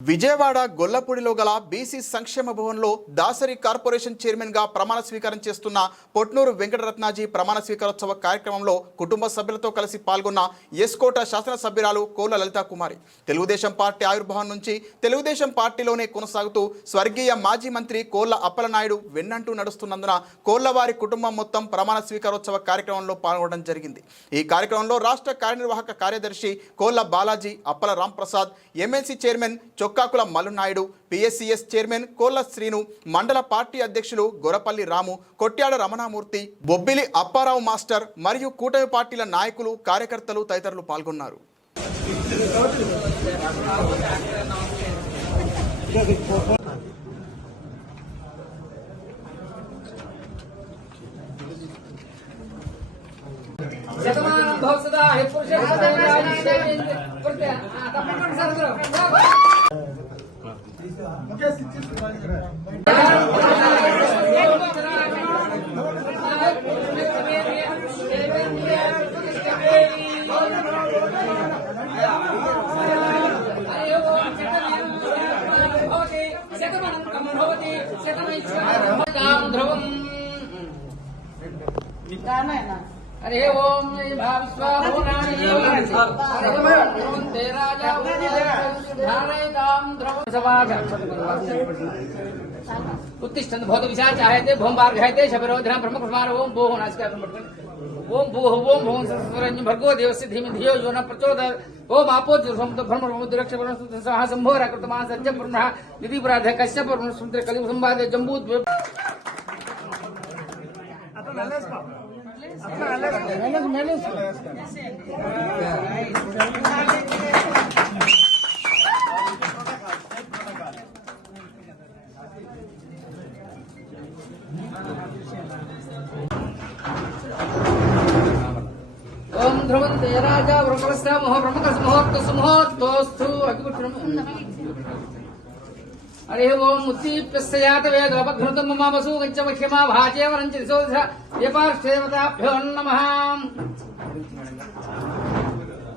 విజయవాడ గొల్లపూడిలో గల బీసీ సంక్షేమ భవన్లో దాసరి కార్పొరేషన్ చైర్మన్ గా ప్రమాణ స్వీకారం చేస్తున్న పొట్నూరు వెంకటరత్నాజీ ప్రమాణ స్వీకారోత్సవ కార్యక్రమంలో కుటుంబ సభ్యులతో కలిసి పాల్గొన్న ఎస్కోట శాసనసభ్యురాలు కోళ్ల లలితా కుమారి తెలుగుదేశం పార్టీ ఆవిర్భావం నుంచి తెలుగుదేశం పార్టీలోనే కొనసాగుతూ స్వర్గీయ మాజీ మంత్రి కోళ్ల అప్పలనాయుడు వెన్నంటూ నడుస్తున్నందున కోళ్లవారి కుటుంబం మొత్తం ప్రమాణ స్వీకారోత్సవ కార్యక్రమంలో పాల్గొనడం జరిగింది। ఈ కార్యక్రమంలో రాష్ట్ర కార్యనిర్వాహక కార్యదర్శి కోళ్ల Balaji, Appala Ramprasad, MLC chairman Chokkakula Mallunaidu, PSCS chairman కోళ్ల శ్రీను, మండల పార్టీ అధ్యక్షులు గొరపల్లి రాము, కొట్యాడ రమణామూర్తి, బొబ్బిలి అప్పారావు మాస్టర్ మరియు కూటమి పార్టీల నాయకులు, కార్యకర్తలు తదితరులు పాల్గొన్నారు। अरे ओम उत्तिष्ठन् भूत विचार चाहते भूम बार घायते शबरोधरं ब्रह्म कुमार ओम भूः नासिका ओम भूः ओम भूः सरस्वती भर्गो देवस्य धीमहि धियो यो न प्रचोदयात् ओम आपो समुद्र ब्रह्म ब्रह्मोद्रक्ष ब्रह्म सहा संभोर कृतमा सज्ज ब्रह्म निधि पराध कश्यप ब्रह्म समुद्र कलि संवाद जम्बूत ओम ध्रुवन्ते राजा ब्रह्मस्था मोह ब्रह्मकस्मोक्तसुमोक्तोस्तु अग्निपुत्रम अरे ओम मुत्तीप्यस्यात वेदोपघ्नुतं ममावसु गच्छमख्यमा भाजे वरञ्च दिशोधरा व्यपार्श्वेवताभ्यो नमः।